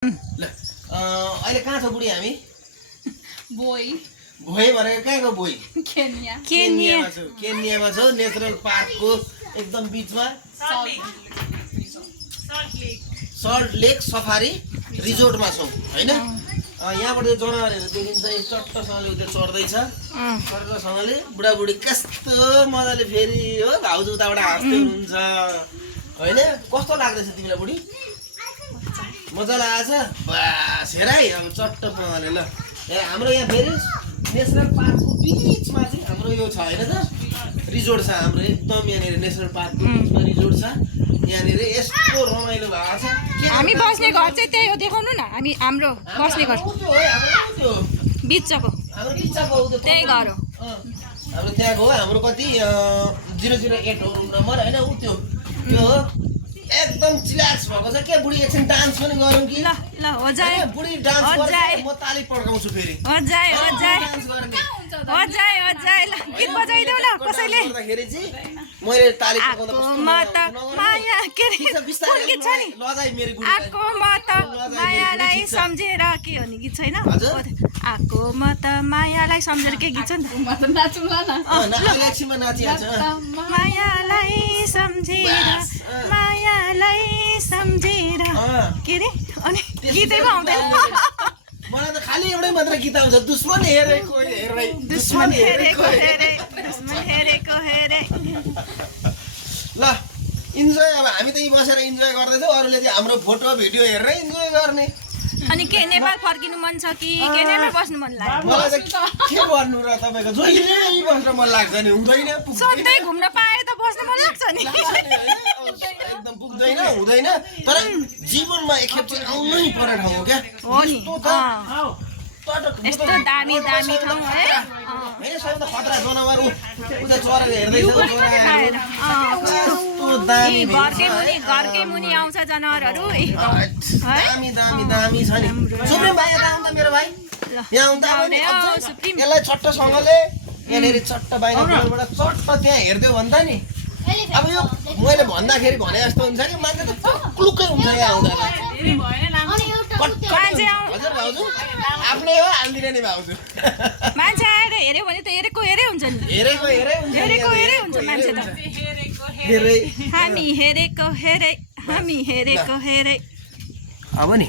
अहिले कहाँ छ बुढी हामी? बोई भोइ भनेको कहाँको बोइ? केन्यामा छु। केन्यामा छु, नेचरल पार्कको एकदम बिचमा सल्ट लेक सफारी रिजोर्टमा छौँ हैन। यहाँबाट जनावरहरू देखिन्छ, चट्टसँगले उता चढ्दैछ, चट्टसँगले बुढाबुढी कस्तो मजाले फेरि हो भाउजू उताबाट हाँस्दै हुनुहुन्छ हैन। कस्तो लाग्दैछ तिमीलाई बुढी? मजा लागेछ? बास हेर है, अब चट्ट प्रकारले ल हाम्रो यहाँ फेरि नेसनल पार्कको बिचमा चाहिँ हाम्रो यो छ होइन त, रिजोर्ट छ हाम्रो एकदम यहाँनिर नेसनल पार्कको बिचमा रिजोर्ट छ। यहाँनिर यस्तो रमाइलो भएको छ। हामी बस्ने घर चाहिँ त्यही हो, देखाउनु न। हाम्रो बस्ने घर बिचको त्यही घर हो। हाम्रो त्यहाँको हो, हाम्रो कति 008 नम्बर होइन ऊ त्यो हो। एकदम चिलाक्स भएको छ के बुढी? एकछिन डान्स पनि गरौँ कि? ल ल हो जाए बुढी डान्स गर्छ, म ताली पड्काउँछु फेरि। हो जाए हो जाए डान्स गर्ने हो जाए हो जाए। ल गीत बजाइदेऊ न कसैले। गर्दाखेरि चाहिँ मैले ताली पड्काउँदा आको म त माया के रे कुन गीत छ नि? लजाइ मेरो गुडी। आको म त मायालाई सम्झेर के हो नि गीत छैन? आको म त मायालाई सम्झेर के गीत छ नि त? म त नाचौँला न। एकछिनमा नाचिहाल्छ। मायालाई सम्झेर मायालाई सम्झेर के रे? अनि गीतै आउँदैन। मलाई त खालि एउटै मात्र गीत आउँछ, दुश्मन हेरेको हेरै, दुश्मन हेरेको हेरे, दुश्मन हेरेको हेरे। ल इन्जोय। अब हामी त यहीँ बसेर इन्जोय गर्दैछौँ, अरूले चाहिँ हाम्रो फोटो भिडियो हेरेर इन्जोय गर्ने। अनि के नेपाल फर्किनु मन छ कि केन्यामै बस्नु मन लाग्यो? मलाई त के गर्नु र तपाईँको जहिले यहीँ बस्न मन लाग्छ नि, हुँदैन सधैँ घुम्न पाए त बस्नु मन लाग्छ नि। एकदम पुग्दैन हुँदैन, तर जीवनमा एकखेप चाहिँ आउनै पर्ने ठाउँ हो क्या। हो नि, यस्तो दामी दामी ठाउँ है। होइन सबभन्दा खतरा जनावर उता चरा हेर्दैछ, घरकै मुनि आउँछ जनावरहरू। दामी दामी दामी छ नि। सुप्रिम भाइ यता आउँदा मेरो भाइ यहाँ आउँदा यसलाई चट्टसँगले यहाँनिर चट्ट बाहिरबाट चट्ट त्यहाँ हेरिदियो भन्दा नि, अब यो मैले भन्दाखेरि भने जस्तो हुन्छ कि मान्छे त क्लुक्कै हुन्छ यहाँ आउँदा। हजुर भाउजू आफ्नै हो, हालिदिने नि भाउजू। मान्छे आएर हेऱ्यो भने त हेरेको हेरे हुन्छ नि। हेरेको हेरे हुन्छ, हेरेको हेरे हुन्छ मान्छे त। हेरे हामी हेरेको हेरे, हामी हेरेको हेरे। अब नि